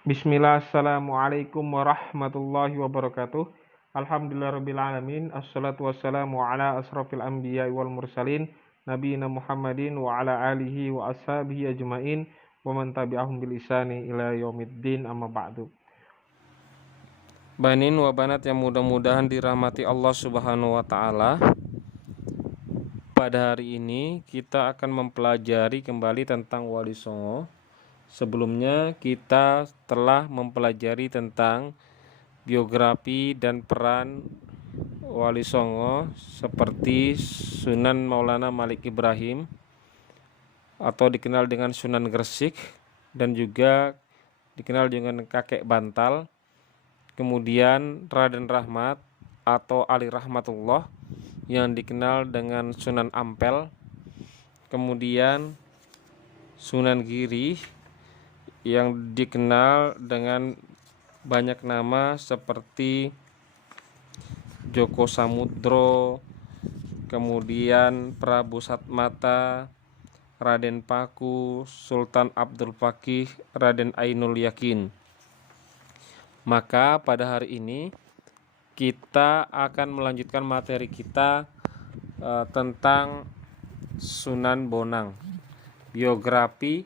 Bismillah, assalamualaikum warahmatullahi wabarakatuh. Alhamdulillahirrabbilalamin. Assalatu wassalamu ala asrafil anbiya wal mursalin Nabiyina Muhammadin wa ala alihi wa ashabihi ajmain wa man tabi'ahum bil isani ila yaumiddin, amma ba'du. Banin wa banat yang mudah-mudahan dirahmati Allah Subhanahu wa taala. Pada hari ini kita akan mempelajari kembali tentang Wali Songo. Sebelumnya kita telah mempelajari tentang biografi dan peran Wali Songo seperti Sunan Maulana Malik Ibrahim atau dikenal dengan Sunan Gresik dan juga dikenal dengan Kakek Bantal. Kemudian Raden Rahmat atau Ali Rahmatullah yang dikenal dengan Sunan Ampel. Kemudian Sunan Giri yang dikenal dengan banyak nama seperti Joko Samudro, kemudian Prabu Satmata, Raden Paku, Sultan Abdul Pakih, Raden Ainul Yakin. Maka pada hari ini kita akan melanjutkan materi kita tentang Sunan Bonang, biografi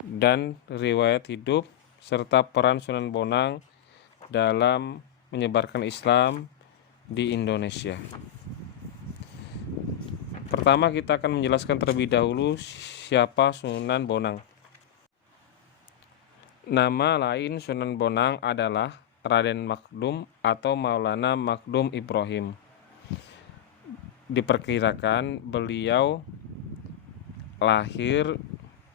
dan riwayat hidup serta peran Sunan Bonang dalam menyebarkan Islam di Indonesia. Pertama kita akan menjelaskan terlebih dahulu siapa Sunan Bonang. Nama lain Sunan Bonang adalah Raden Makdum atau Maulana Makdum Ibrahim. Diperkirakan beliau lahir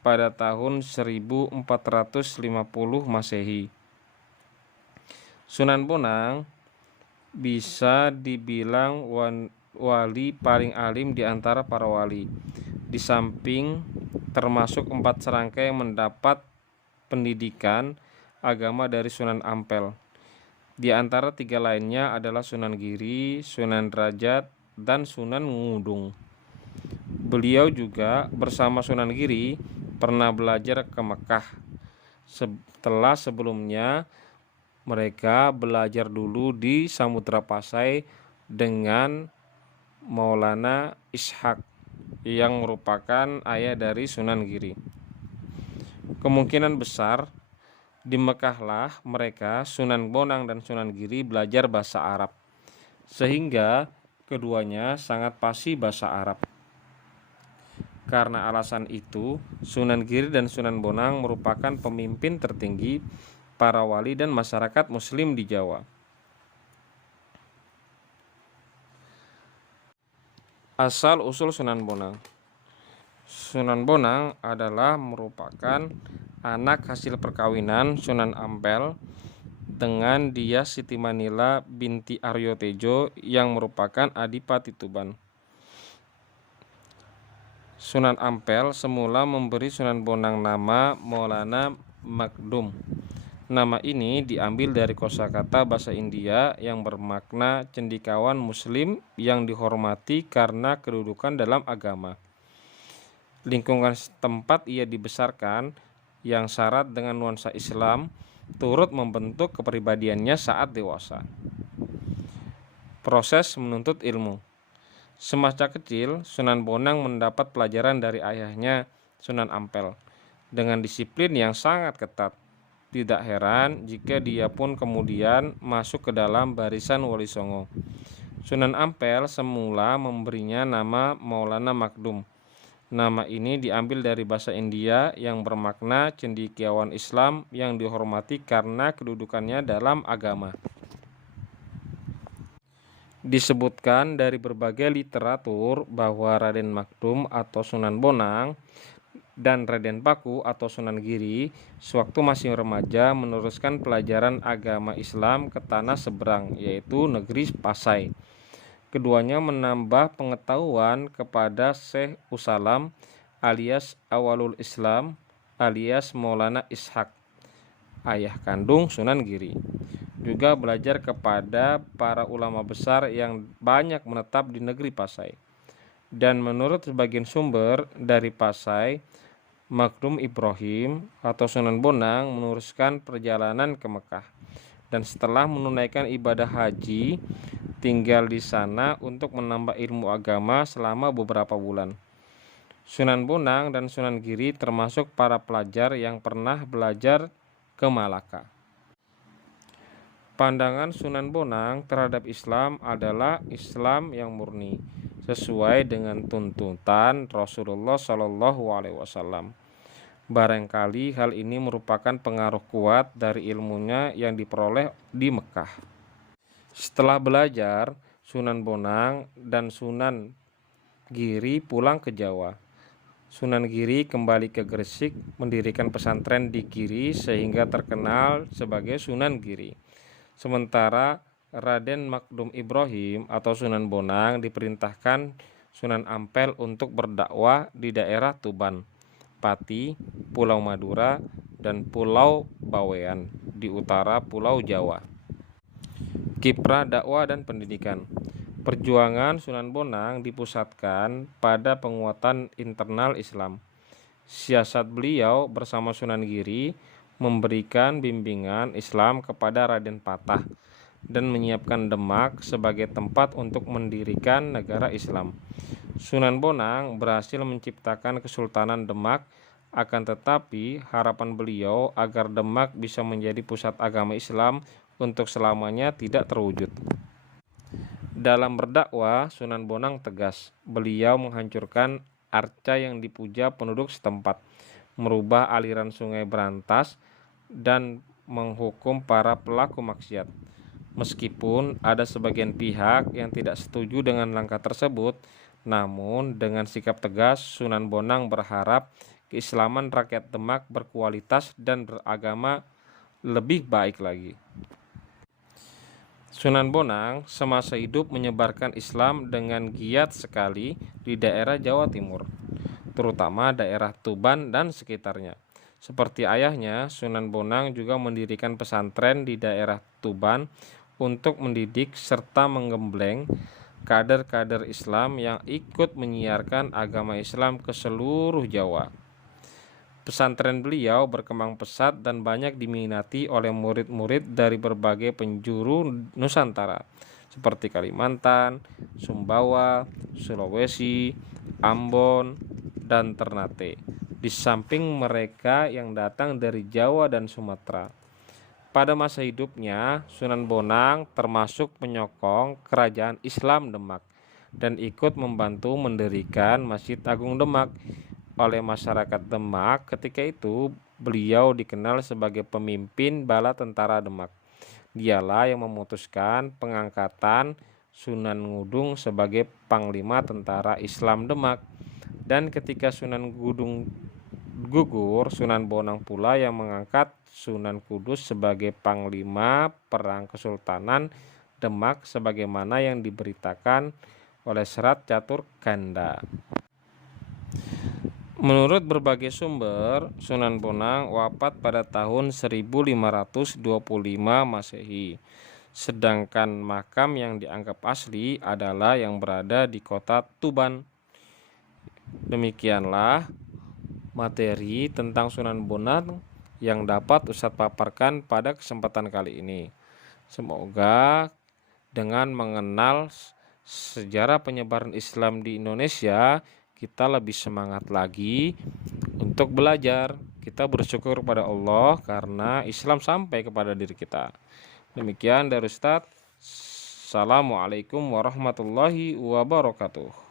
pada tahun 1450 Masehi. Sunan Bonang bisa dibilang wali paling alim di antara para wali. Di samping termasuk 4 serangkai yang mendapat pendidikan agama dari Sunan Ampel. Di antara 3 lainnya adalah Sunan Giri, Sunan Derajat, dan Sunan Ngudung. Beliau juga bersama Sunan Giri pernah belajar ke Mekah. Setelah sebelumnya mereka belajar dulu di Samudra Pasai dengan Maulana Ishaq yang merupakan ayah dari Sunan Giri. Kemungkinan besar di Mekahlah mereka, Sunan Bonang dan Sunan Giri, belajar bahasa Arab, sehingga keduanya sangat fasih bahasa Arab. Karena alasan itu, Sunan Giri dan Sunan Bonang merupakan pemimpin tertinggi para wali dan masyarakat Muslim di Jawa. Asal usul Sunan Bonang. Sunan Bonang adalah merupakan anak hasil perkawinan Sunan Ampel dengan Dyah Siti Manila binti Aryo Tejo yang merupakan Adipati Tuban. Sunan Ampel semula memberi Sunan Bonang nama Maulana Makdum. Nama ini diambil dari kosakata bahasa India yang bermakna cendekiawan Muslim yang dihormati karena kedudukan dalam agama. Lingkungan tempat ia dibesarkan yang syarat dengan nuansa Islam turut membentuk kepribadiannya saat dewasa. Proses menuntut ilmu. Semasa kecil, Sunan Bonang mendapat pelajaran dari ayahnya Sunan Ampel dengan disiplin yang sangat ketat. Tidak heran jika dia pun kemudian masuk ke dalam barisan Wali Songo. Sunan Ampel semula memberinya nama Maulana Makdum. Nama ini diambil dari bahasa India yang bermakna cendekiawan Islam yang dihormati karena kedudukannya dalam agama. Disebutkan dari berbagai literatur bahwa Raden Makdum atau Sunan Bonang dan Raden Paku atau Sunan Giri sewaktu masih remaja meneruskan pelajaran agama Islam ke tanah seberang, yaitu negeri Pasai. Keduanya menambah pengetahuan kepada Syekh Usalam alias Awalul Islam alias Maulana Ishaq, ayah kandung Sunan Giri. Juga belajar kepada para ulama besar yang banyak menetap di negeri Pasai. Dan menurut sebagian sumber dari Pasai, Makdum Ibrahim atau Sunan Bonang meneruskan perjalanan ke Mekah dan setelah menunaikan ibadah haji tinggal di sana untuk menambah ilmu agama selama beberapa bulan. Sunan Bonang dan Sunan Giri termasuk para pelajar yang pernah belajar ke Malaka. Pandangan Sunan Bonang terhadap Islam adalah Islam yang murni, sesuai dengan tuntutan Rasulullah Shallallahu Alaihi Wasallam. Barangkali hal ini merupakan pengaruh kuat dari ilmunya yang diperoleh di Mekah. Setelah belajar, Sunan Bonang dan Sunan Giri pulang ke Jawa. Sunan Giri kembali ke Gresik, mendirikan pesantren di Giri sehingga terkenal sebagai Sunan Giri. Sementara Raden Makdum Ibrahim atau Sunan Bonang diperintahkan Sunan Ampel untuk berdakwah di daerah Tuban, Pati, Pulau Madura, dan Pulau Bawean di utara Pulau Jawa. Kiprah dakwah dan pendidikan. Perjuangan Sunan Bonang dipusatkan pada penguatan internal Islam. Siasat beliau bersama Sunan Giri memberikan bimbingan Islam kepada Raden Patah dan menyiapkan Demak sebagai tempat untuk mendirikan negara Islam. Sunan Bonang berhasil menciptakan Kesultanan Demak, akan tetapi harapan beliau agar Demak bisa menjadi pusat agama Islam untuk selamanya tidak terwujud. Dalam berdakwah, Sunan Bonang tegas. Beliau menghancurkan arca yang dipuja penduduk setempat, merubah aliran sungai berantas, dan menghukum para pelaku maksiat. Meskipun ada sebagian pihak yang tidak setuju dengan langkah tersebut, namun dengan sikap tegas, Sunan Bonang berharap keislaman rakyat Demak berkualitas dan beragama lebih baik lagi. Sunan Bonang semasa hidup menyebarkan Islam dengan giat sekali di daerah Jawa Timur, terutama daerah Tuban dan sekitarnya. Seperti ayahnya, Sunan Bonang juga mendirikan pesantren di daerah Tuban untuk mendidik serta menggembleng kader-kader Islam yang ikut menyiarkan agama Islam ke seluruh Jawa. Pesantren beliau berkembang pesat dan banyak diminati oleh murid-murid dari berbagai penjuru Nusantara seperti Kalimantan, Sumbawa, Sulawesi, Ambon, dan Ternate. Di samping mereka yang datang dari Jawa dan Sumatera. Pada masa hidupnya, Sunan Bonang termasuk penyokong kerajaan Islam Demak dan ikut membantu mendirikan Masjid Agung Demak. Oleh masyarakat Demak ketika itu, beliau dikenal sebagai pemimpin bala tentara Demak. Dialah yang memutuskan pengangkatan Sunan Ngudung sebagai Panglima Tentara Islam Demak. Dan ketika Sunan Ngudung gugur, Sunan Bonang pula yang mengangkat Sunan Kudus sebagai Panglima Perang Kesultanan Demak sebagaimana yang diberitakan oleh Serat Catur Ganda. Menurut berbagai sumber, Sunan Bonang wafat pada tahun 1525 Masehi. Sedangkan makam yang dianggap asli adalah yang berada di kota Tuban. Demikianlah materi tentang Sunan Bonang yang dapat Ustadz paparkan pada kesempatan kali ini. Semoga dengan mengenal sejarah penyebaran Islam di Indonesia, kita lebih semangat lagi untuk belajar. Kita bersyukur kepada Allah karena Islam sampai kepada diri kita. Demikian dari Ustadz. Assalamualaikum warahmatullahi wabarakatuh.